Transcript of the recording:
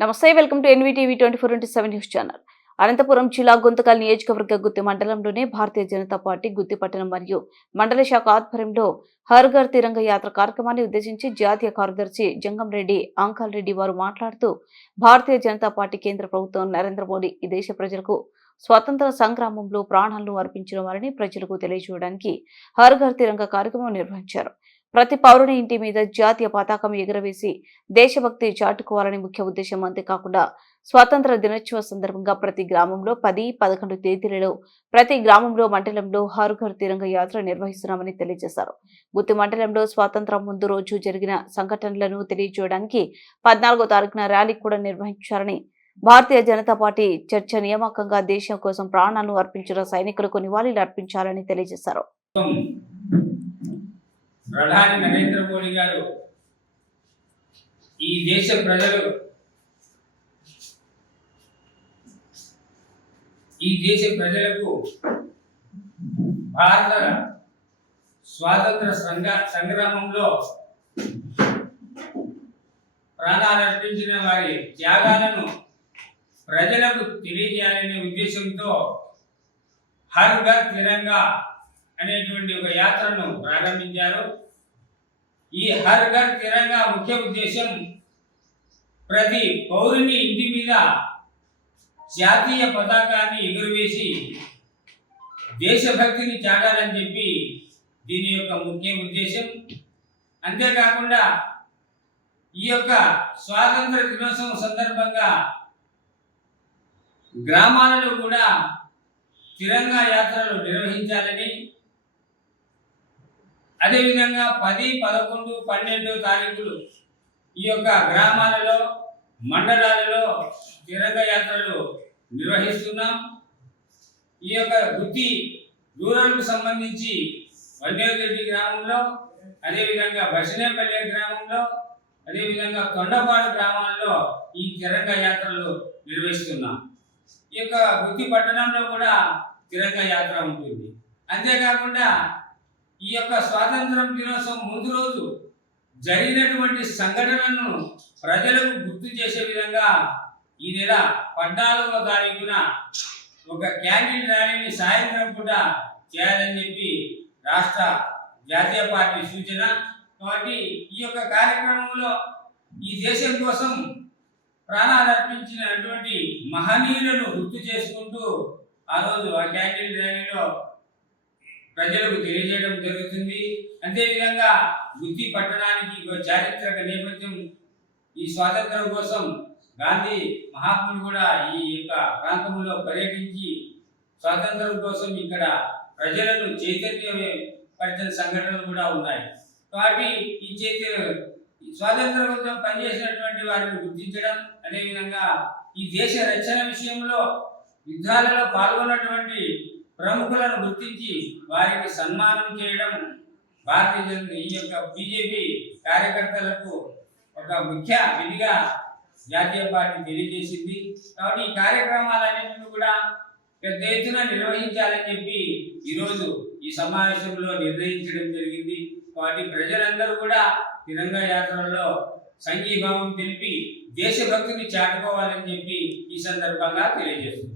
నమస్తే welcome to NVTV twenty four into seven news channel. Anantapuram జిల్లా గుంతకల్ నియోజకవర్గ గుత్తి మండలంలోనే భారతీయ జనతా పార్టీ గుత్తి పట్టణం మరియు మండల శాఖ ఆధ్వర్యంలో హర్ఘర్ తిరంగ యాత్ర కార్యక్రమాన్ని ఉద్దేశించి జాతీయ కార్యదర్శి జంగంరెడ్డి అంకల్ రెడ్డి వారు మాట్లాడుతూ భారతీయ జనతా పార్టీ కేంద్ర ప్రభుత్వం నరేంద్ర మోడీ ఈ దేశ ప్రజలకు స్వతంత్ర సంగ్రామంలో ప్రాణాలను అర్పించిన వారిని ప్రజలకు తెలియజేయడానికి హర్ఘర్ తిరంగ కార్యక్రమం నిర్వహించారు. ప్రతి పౌరుని ఇంటి మీద జాతీయ పతాకం ఎగురవేసి దేశభక్తి చాటుకోవాలని ముఖ్య ఉద్దేశం అంతేకాకుండా స్వాతంత్ర దినోత్సవ సందర్భంగా ప్రతి గ్రామంలో పది పదకొండు తేదీలలో ప్రతి గ్రామంలో మండలంలో హర్ ఘర్ తిరంగ యాత్ర నిర్వహిస్తున్నామని తెలియజేశారు. గుత్తి మండలంలో స్వాతంత్రం ముందు రోజు జరిగిన సంఘటనలను తెలియజేయడానికి పద్నాలుగో తారీఖున ర్యాలీ కూడా నిర్వహించారని భారతీయ జనతా పార్టీ చర్చ నియామకంగా దేశం కోసం ప్రాణాలను అర్పించిన సైనికులకు నివాళులు అర్పించాలని తెలియజేశారు. ప్రధాని నరేంద్ర మోడీ గారు ఈ దేశ ప్రజలు ఈ దేశ ప్రజలకు భారత స్వాతంత్ర సంఘ సంగ్రామంలో ప్రాణాలు అర్పించిన వారి త్యాగాలను ప్రజలకు తెలియజేయాలనే ఉద్దేశంతో హర్ ఘర్ తిరంగా అనేటువంటి ఒక యాత్రను ప్రారంభించారు. ఈ హర్ ఘర్ తిరంగా ముఖ్య ఉద్దేశం ప్రతి పౌరుని ఇంటి మీద జాతీయ పతాకాన్ని ఎగురవేసి దేశభక్తిని చాటాలని చెప్పి దీని యొక్క ముఖ్య ఉద్దేశం. అంతేకాకుండా ఈ యొక్క స్వాతంత్ర దినోత్సవం సందర్భంగా గ్రామాలలో కూడా తిరంగా యాత్రలు నిర్వహించాలని అదేవిధంగా పది పదకొండు పన్నెండు తారీఖులు ఈ యొక్క గ్రామాలలో మండలాలలో తిరంగ యాత్రలు నిర్వహిస్తున్నాం. ఈ యొక్క వృత్తి రూరల్కు సంబంధించి వన్నేరెడ్డి గ్రామంలో అదేవిధంగా బసినేపల్లి గ్రామంలో అదేవిధంగా కొండపాడు గ్రామాల్లో ఈ తిరంగ యాత్రలు నిర్వహిస్తున్నాం. ఈ యొక్క వృత్తి పట్టణంలో కూడా తిరంగ యాత్ర ఉంటుంది. అంతేకాకుండా ఈ యొక్క స్వాతంత్రం దినోత్సవం ముందు రోజు జరిగినటువంటి సంఘటనలను ప్రజలకు గుర్తు చేసే విధంగా ఈ నెల పద్నాలుగవ తారీఖున ఒక క్యాండిల్ ర్యాలీని సాయంత్రం పూట చేయాలని చెప్పి రాష్ట్ర జాతీయ పార్టీ సూచన. కాబట్టి ఈ యొక్క కార్యక్రమంలో ఈ దేశం కోసం ప్రాణాలు అర్పించినటువంటి మహనీయులను గుర్తు చేసుకుంటూ ఆ రోజు ఆ క్యాండిల్ ర్యాలీలో ప్రజలకు తెలియజేయడం జరుగుతుంది. అంతేవిధంగా బుద్ధి పట్టణానికి ఒక చారిత్రక నేపథ్యం ఈ స్వాతంత్రం కోసం గాంధీ మహాత్ముడు కూడా ఈ యొక్క ప్రాంతంలో పర్యటించి స్వాతంత్రం కోసం ఇక్కడ ప్రజలను చైతన్యపరిచిన సంఘటనలు కూడా ఉన్నాయి. కాబట్టి ఈ చైతన్య స్వాతంత్రం కోసం పనిచేసినటువంటి వారిని గుర్తించడం అదేవిధంగా ఈ దేశ రక్షణ విషయంలో యుద్ధాలలో పాల్గొన్నటువంటి ప్రముఖులను గుర్తించి వారికి సన్మానం చేయడం భారతీయ ఈ యొక్క బీజేపీ కార్యకర్తలకు ఒక ముఖ్య విధిగా జాతీయ పార్టీ తెలియజేసింది. కాబట్టి ఈ కార్యక్రమాలన్నింటినీ కూడా పెద్ద ఎత్తున నిర్వహించాలని చెప్పి ఈరోజు ఈ సమావేశంలో నిర్ణయించడం జరిగింది. కాబట్టి ప్రజలందరూ కూడా తిరంగా యాత్రల్లో సంఘీభావం తెలిపి దేశభక్తిని చాటుకోవాలని చెప్పి ఈ సందర్భంగా తెలియజేస్తుంది.